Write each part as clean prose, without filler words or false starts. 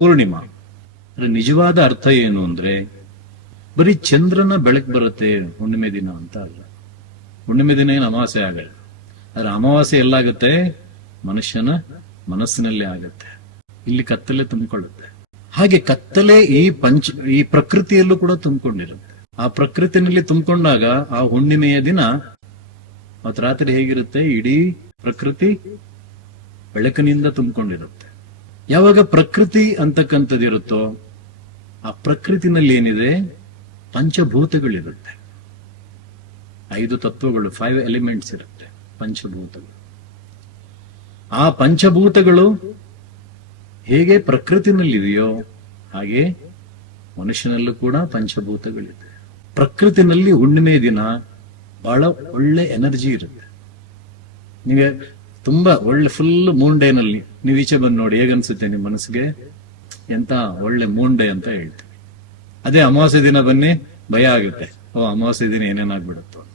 ಪೂರ್ಣಿಮಾ. ನಿಜವಾದ ಅರ್ಥ ಏನು ಅಂದ್ರೆ ಬರೀ ಚಂದ್ರನ ಬೆಳಕು ಬರುತ್ತೆ ಹುಣ್ಣಿಮೆ ದಿನ ಅಂತ ಅಲ್ಲ. ಹುಣ್ಣಿಮೆ ದಿನ ಏನು ಅಮಾವಾಸ್ಯೆ ಆಗಲ್ಲ. ಆದ್ರೆ ಅಮಾವಾಸ್ಯೆ ಎಲ್ಲಾಗುತ್ತೆ? ಮನುಷ್ಯನ ಮನಸ್ಸಿನಲ್ಲೇ ಆಗತ್ತೆ. ಇಲ್ಲಿ ಕತ್ತಲೆ ತುಂಬಿಕೊಳ್ಳುತ್ತೆ. ಹಾಗೆ ಕತ್ತಲೆ ಈ ಪ್ರಕೃತಿಯಲ್ಲೂ ಕೂಡ ತುಂಬಿಕೊಂಡಿರುತ್ತೆ. ಆ ಪ್ರಕೃತಿನಲ್ಲಿ ತುಂಬಿಕೊಂಡಾಗ ಆ ಹುಣ್ಣಿಮೆಯ ದಿನ ಅವತ್ತು ರಾತ್ರಿ ಹೇಗಿರುತ್ತೆ? ಇಡೀ ಪ್ರಕೃತಿ ಬೆಳಕಿನಿಂದ ತುಂಬಿಕೊಂಡಿರುತ್ತೆ. ಯಾವಾಗ ಪ್ರಕೃತಿ ಅಂತಕ್ಕಂಥದ್ದಿರುತ್ತೋ ಆ ಪ್ರಕೃತಿನಲ್ಲಿ ಏನಿದೆ? ಪಂಚಭೂತಗಳಿರುತ್ತೆ. 5 ತತ್ವಗಳು, 5 ಎಲಿಮೆಂಟ್ಸ್ ಇರುತ್ತೆ, ಪಂಚಭೂತಗಳು. ಆ ಪಂಚಭೂತಗಳು ಹೇಗೆ ಪ್ರಕೃತಿನಲ್ಲಿದೆಯೋ ಹಾಗೆ ಮನುಷ್ಯನಲ್ಲೂ ಕೂಡ ಪಂಚಭೂತಗಳಿದೆ. ಪ್ರಕೃತಿನಲ್ಲಿ ಹುಣ್ಣಿಮೆ ದಿನ ಬಹಳ ಒಳ್ಳೆ ಎನರ್ಜಿ ಇರುತ್ತೆ. ನಿಮಗೆ ತುಂಬಾ ಒಳ್ಳೆ ಫುಲ್ ಮೂನ್ ಡೇನಲ್ಲಿ ನೀವು ಈಚೆ ಬಂದು ನೋಡಿ, ಹೇಗನ್ಸುತ್ತೆ ನಿಮ್ಮ ಮನಸ್ಸಿಗೆ? ಎಂತ ಒಳ್ಳೆ ಮೂನ್ ಡೇ ಅಂತ ಹೇಳ್ತೀವಿ. ಅದೇ ಅಮಾವಾಸ್ಯೆ ದಿನ ಬನ್ನಿ, ಭಯ ಆಗುತ್ತೆ. ಅಮಾವಾಸ್ಯೆ ದಿನ ಏನೇನಾಗ್ಬಿಡುತ್ತೋ ಅಂತ.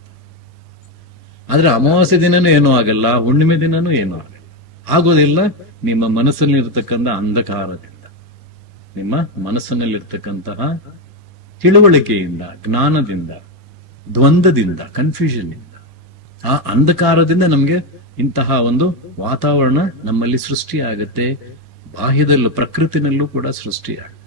ಆದ್ರೆ ಅಮಾವಾಸ್ಯೆ ದಿನನೂ ಏನೂ ಆಗಲ್ಲ, ಹುಣ್ಣಿಮೆ ದಿನನೂ ಏನೂ ಆಗಲ್ಲ. ಆಗೋದಿಲ್ಲ ನಿಮ್ಮ ಮನಸ್ಸಲ್ಲಿರ್ತಕ್ಕಂಥ ಅಂಧಕಾರದಿಂದ, ನಿಮ್ಮ ಮನಸ್ಸಿನಲ್ಲಿರ್ತಕ್ಕಂತಹ ತಿಳುವಳಿಕೆಯಿಂದ, ಜ್ಞಾನದಿಂದ, ದ್ವಂದ್ವದಿಂದ, ಕನ್ಫ್ಯೂಷನ್ ಇಂದ, ಆ ಅಂಧಕಾರದಿಂದ ನಮ್ಗೆ ಇಂತಹ ಒಂದು ವಾತಾವರಣ ನಮ್ಮಲ್ಲಿ ಸೃಷ್ಟಿಯಾಗತ್ತೆ. ಬಾಹ್ಯದಲ್ಲೂ ಪ್ರಕೃತಿನಲ್ಲೂ ಕೂಡ ಸೃಷ್ಟಿಯಾಗುತ್ತೆ.